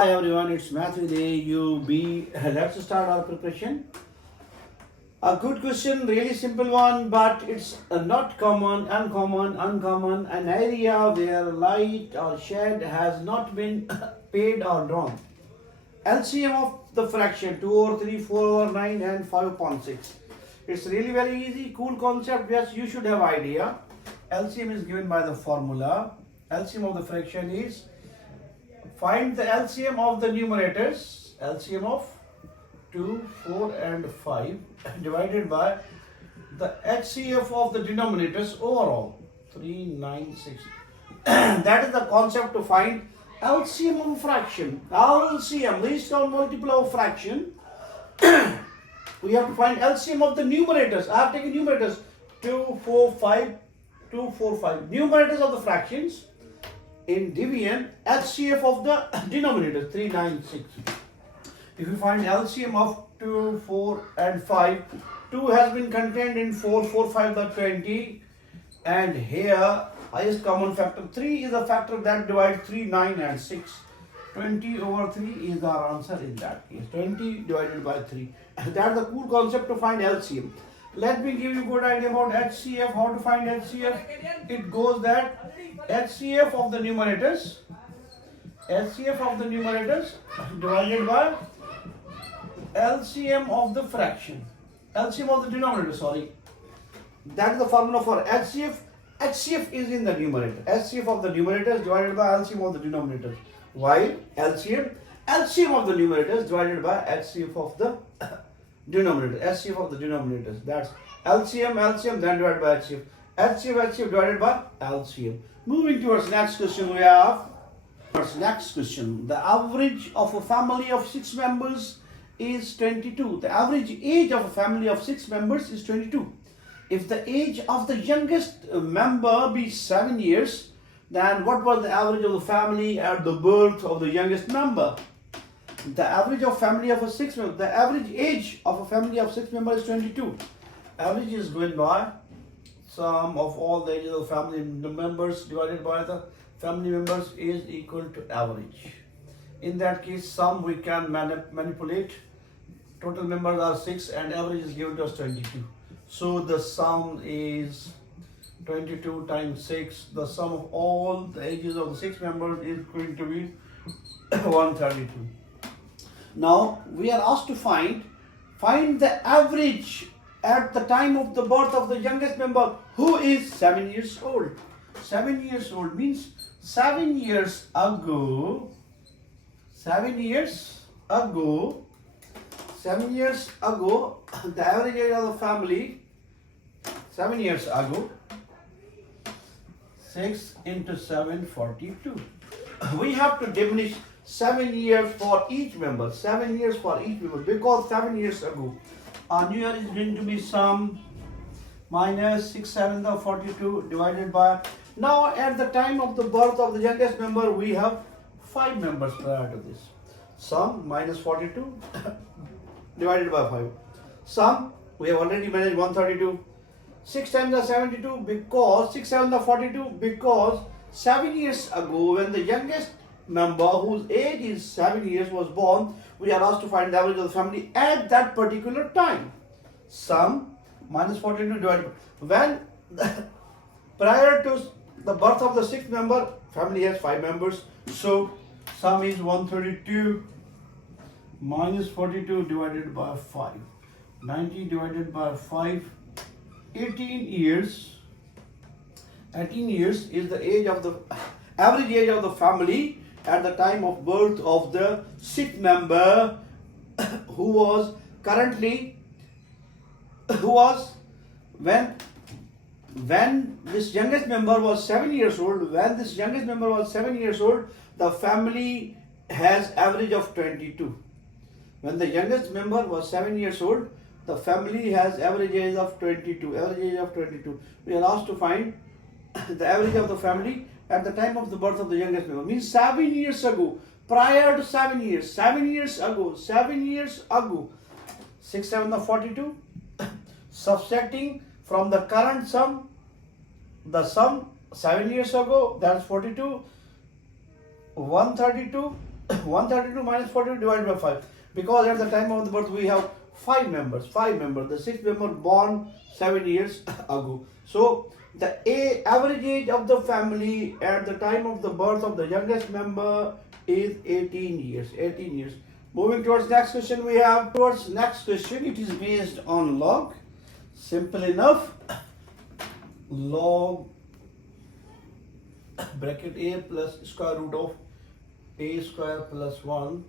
Hi everyone, it's Math with AUB. Let's start our preparation. A good question, really simple one, but it's not uncommon, an area where light or shade has not been paid or drawn. LCM of the fraction 2 over 3, 4 over 9 and 5/6. It's really very easy, cool concept. Yes, you should have idea. LCM is given by the formula. LCM of the fraction is find the LCM of the numerators, LCM of 2, 4 and 5 divided by the HCF of the denominators overall, 3, 9, 6. That is the concept to find LCM of a fraction. LCM, least count multiple of fraction. We have to find LCM of the numerators. I have taken numerators 2, 4, 5, 2, 4, 5. Numerators of the fractions. In division, HCF of the denominators 3, 9, 6. If you find LCM of 2, 4 and 5, 2 has been contained in 4, 4, 5 the 20, and here highest common factor 3 is a factor that divides 3, 9 and 6. 20 over 3 is our answer in that case. 20 divided by 3. That's the cool concept to find LCM. Let me give you a good idea about HCF, how to find HCF. It goes that HCF of the numerators divided by LCM of the fraction, LCM of the denominator, sorry. That is the formula for HCF. HCF is in the numerator. HCF of the numerators divided by LCM of the denominators. While LCM of the numerators divided by HCF of the denominator. HCF of the denominators. That's LCM, then divided by HCF. HCF divided by LCM. Moving towards next question, we have next question. The average of a family of 6 members is 22. The average age of a family of 6 members is 22. If the age of the youngest member be 7 years, then what was the average of the family at the birth of the youngest member? The average of family of a 6 member, the average age of a family of 6 members is 22. Average is given by sum of all the ages of family members divided by the family members is equal to average. In that case, sum we can manipulate. Total members are 6 and average is given to us 22. So the sum is 22 times 6. The sum of all the ages of the 6 members is going to be 132. Now we are asked to find the average at the time of the birth of the youngest member, who is 7 years old. 7 years old means 7 years ago, the average age of the family, 7 years ago, 6 into 7, 42. We have to diminish 7 years for each member, because 7 years ago. Our new year is going to be sum minus 6 7 of 42 divided by. Now at the time of the birth of the youngest member, we have 5 members prior to this. Sum minus 42 divided by 5. Sum, we have already managed 132. 6 times the 72 because 6 7 the 42 because 7 years ago when the youngest member whose age is 7 years was born, we are asked to find the average of the family at that particular time. Sum minus 42 divided by when prior to the birth of the 6th member, family has 5 members, so sum is 132 minus 42 divided by 5. 90 divided by 5. 18 years is the age of the average age of the family at the time of birth of the 6th member who was when this youngest member was 7 years old. The family has average of 22. When the youngest member was 7 years old, the family has average age of 22. We are asked to find the average of the family at the time of the birth of the youngest member. Means 7 years ago. Prior to 7 years. 7 years ago. 6 7 of 42. Subtracting from the current sum, the sum 7 years ago, that's 42. 132 132 minus 42 divided by 5. Because at the time of the birth we have 5 members. 5 members. The 6th member born 7 years ago. So the average age of the family at the time of the birth of the youngest member is 18 years. 18 years. Moving towards next question, we have towards next question. It is based on log. Simple enough. Log bracket a plus square root of a square plus 1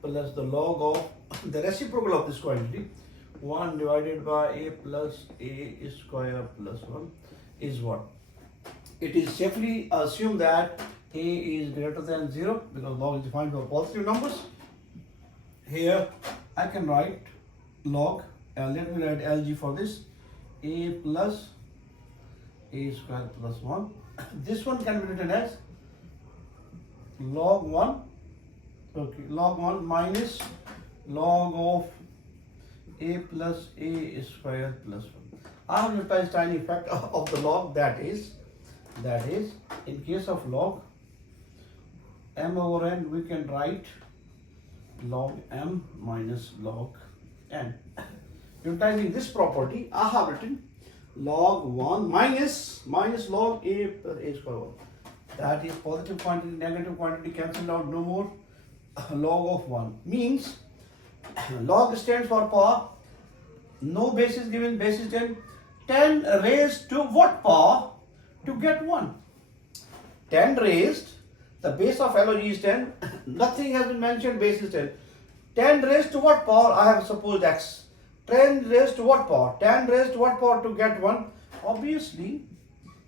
plus the log of the reciprocal of this quantity 1 divided by a plus a square plus 1 is what? It is safely assumed that a is greater than 0 because log is defined for positive numbers. Here I can write log, let me write LG for this, a plus a square plus 1. This one can be written as log 1, okay, log 1 minus log of a plus a square plus 1. I have utilized tiny effect of the log, that is in case of log m over n we can write log m minus log n. Utilizing this property I have written log 1 minus log a plus a square 1. That is positive quantity, negative quantity cancelled out, no more. Log of 1 means log stands for power, no base is given, base is 10. 10 raised to what power to get 1? 10 raised, the base of LOG is 10, nothing has been mentioned, base is 10. 10 raised to what power? I have supposed x. 10 raised to what power? 10 raised to what power to get 1? Obviously,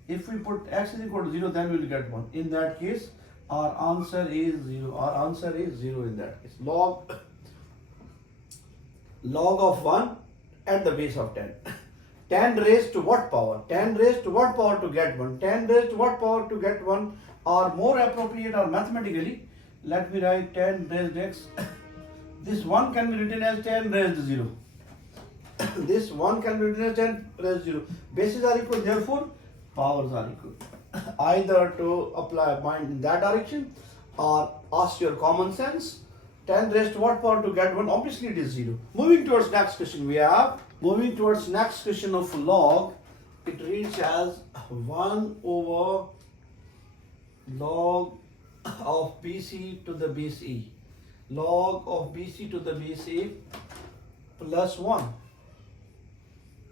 if we put x is equal to 0, then we will get 1. In that case, our answer is 0. Our answer is 0 in that case. Log of 1 at the base of 10. 10 raised to what power? 10 raised to what power to get 1? 10 raised to what power to get 1? Or more appropriate or mathematically, let me write 10 raised x. This 1 can be written as 10 raised 0. This 1 can be written as 10 raised 0. Bases are equal, therefore powers are equal. Either to apply mind in that direction or ask your common sense. 10 raised to what power to get 1? Obviously it is 0. Moving towards next question, we have moving towards next question of log. It reads as 1 over log of BC to the base E. Log of BC to the base A plus 1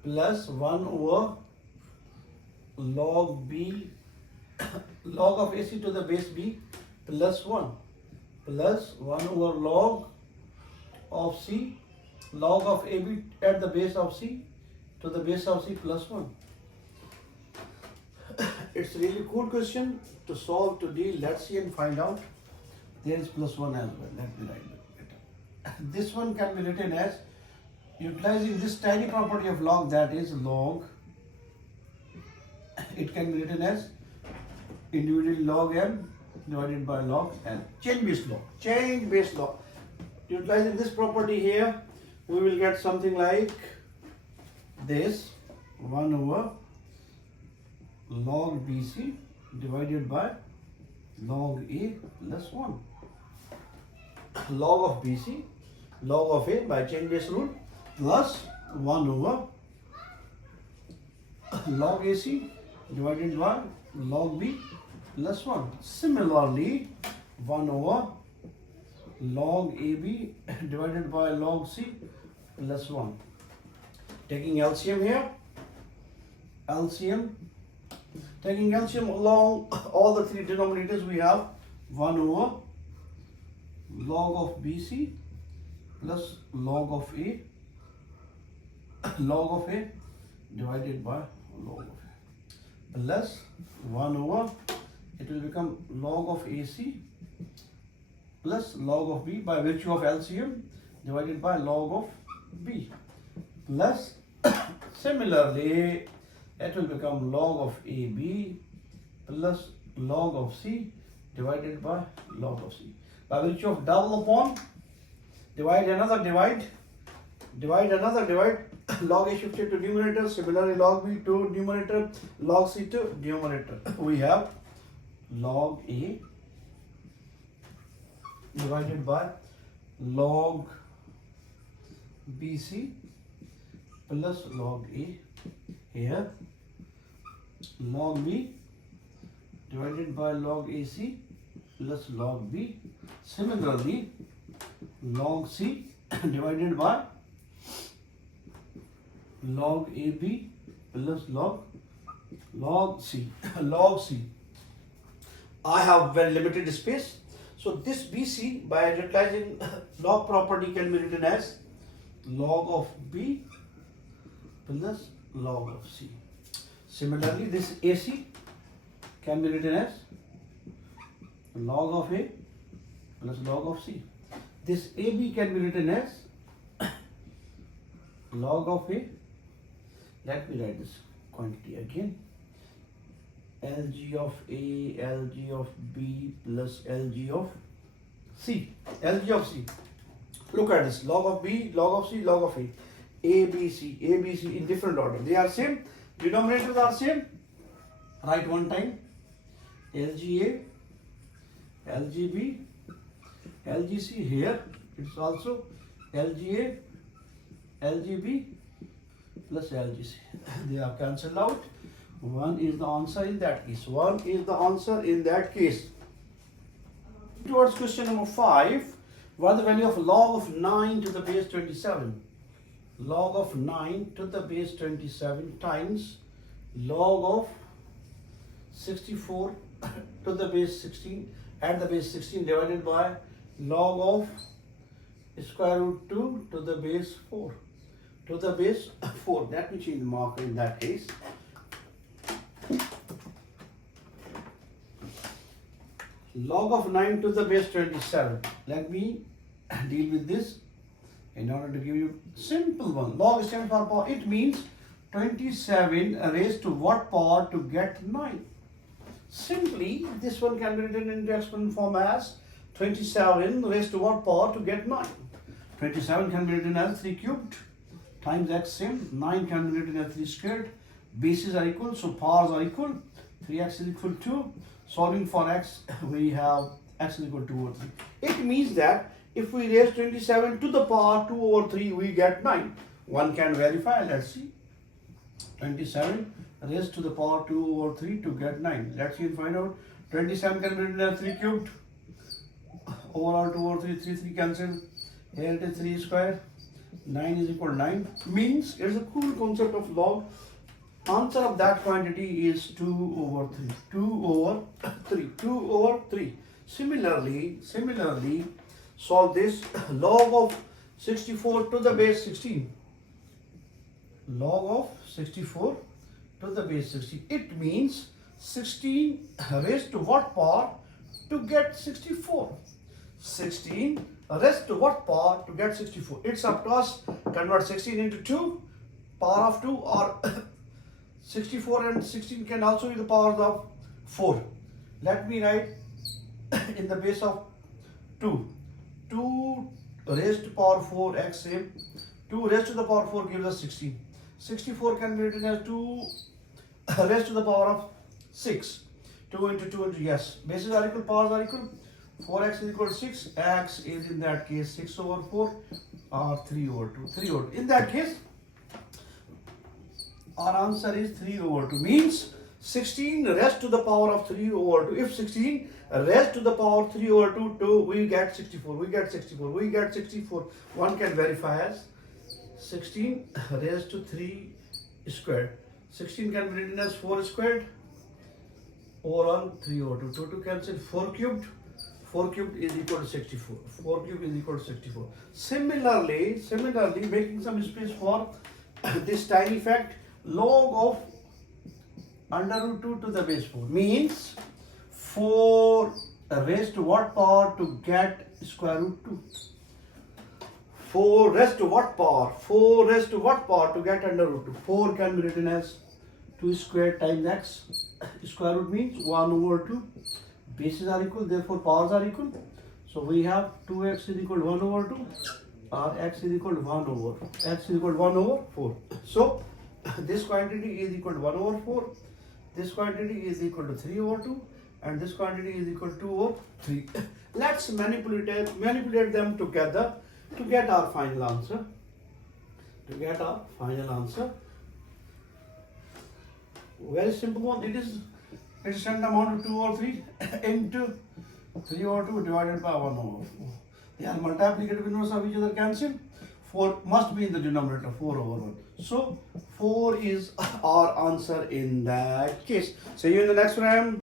plus 1 over log B, log of AC to the base B plus 1 plus 1 over log of C, log of AB at the base of C to the base of C plus 1. It's really cool question to solve, to deal. Let's see and find out. There is plus 1 as well. Let me write it. This one can be written as, utilizing this tiny property of log, that is log, it can be written as individual log m divided by log n. Change base law. Change base law. Utilizing this property here, we will get something like this: 1 over log BC divided by log A plus 1. Log of BC, log of A by change base rule plus 1 over log AC divided by log B plus 1. Similarly, 1 over log AB divided by log C plus 1. Taking LCM here, taking LCM along all the three denominators, we have 1 over log of BC plus log of A divided by log of A plus 1 over, it will become log of AC plus log of B by virtue of LCM divided by log of B plus similarly it will become log of AB plus log of C divided by log of C. By virtue of double upon, divide another divide, log A shifted to numerator, similarly log B to numerator, log C to denominator. We have log A divided by log BC plus log A. Here log B divided by log AC plus log B. Similarly, log C divided by log AB plus log C. Log C. I have very limited space, so this BC by utilizing log property can be written as log of B plus log of C. Similarly, this AC can be written as log of A plus log of C. This AB can be written as log of A. Let me write this quantity again. Lg of A, Lg of B plus Lg of C. Lg of C. Look at this. Log of B, log of C, log of A. A, B, C, A, B, C in different order. They are same. Denominators are same. Write one time. LGA, LGB, LGC. Here it's also LGA, LGB plus LGC. They are cancelled out. One is the answer in that case. One is the answer in that case. Towards question number 5, what is the value of log of 9 to the base 27? Log of 9 to the base 27 times log of 64 to the base 16 at the base 16 divided by log of square root 2 to the base 4 to the base 4. Let me change the marker in that case. Log of 9 to the base 27. Let me deal with this in order to give you simple one. Log stands for power. It means 27 raised to what power to get 9. Simply, this one can be written in the exponent form as 27 raised to what power to get 9. 27 can be written as 3 cubed times x same. 9 can be written as 3 squared. Bases are equal, so powers are equal. 3x is equal to, solving for x, we have x is equal to 2 over 3. It means that if we raise 27 to the power 2 over 3, we get 9. One can verify, let's see. 27 raised to the power 2 over 3 to get 9. Let's see and find out. 27 can be written as 3 cubed. Overall 2 over 3, 3 cancel. Here it is 3 square. 9 is equal to 9. Means it's a cool concept of log. Answer of that quantity is 2 over 3. 2 over 3. 2 over 3. Similarly, solve this. Log of 64 to the base 16. Log of 64 to the base 16. It means 16 raised to what power to get 64? 16 raised to what power to get 64? It's up to us. Convert 16 into 2, power of 2, or 64 and 16 can also be the powers of 4. Let me write in the base of 2. 2 raised to power 4 x same. 2 raised to the power 4 gives us 16. 64 can be written as 2 raised to the power of 6. 2 into 2 into, yes. Bases are equal, powers are equal. 4x is equal to 6. X is in that case 6 over 4 or 3 over 2. 3 over 2. In that case, our answer is 3 over 2. Means 16 raised to the power of 3 over 2. If 16 raised to the power of 3 over 2, we get 64. We get 64. We get 64. One can verify as 16 raised to 3 squared. 16 can be written as 4 squared over 3 over 2. 2 cancel. 4 cubed. 4 cubed is equal to 64. 4 cubed is equal to 64. Similarly, making some space for this tiny fact, log of under root 2 to the base 4 means 4 raised to what power to get square root 2? 4 raised to what power? 4 raised to what power to get under root 2? 4 can be written as 2 squared times x. Square root means 1 over 2. Bases are equal, therefore powers are equal. So we have 2x is equal to 1 over 2, or x is equal to 1 over 4. So this quantity is equal to 1 over 4. This quantity is equal to 3 over 2. And this quantity is equal to 2 over 3. Let's manipulate them together to get our final answer. Very simple one. It is standard amount of 2 or 3 into 3 over 2 divided by 1 over 4. They are multiplicative inverse of each other, cancel. 4 must be in the denominator, 4 over 1. So 4 is our answer in that case. See you in the next round.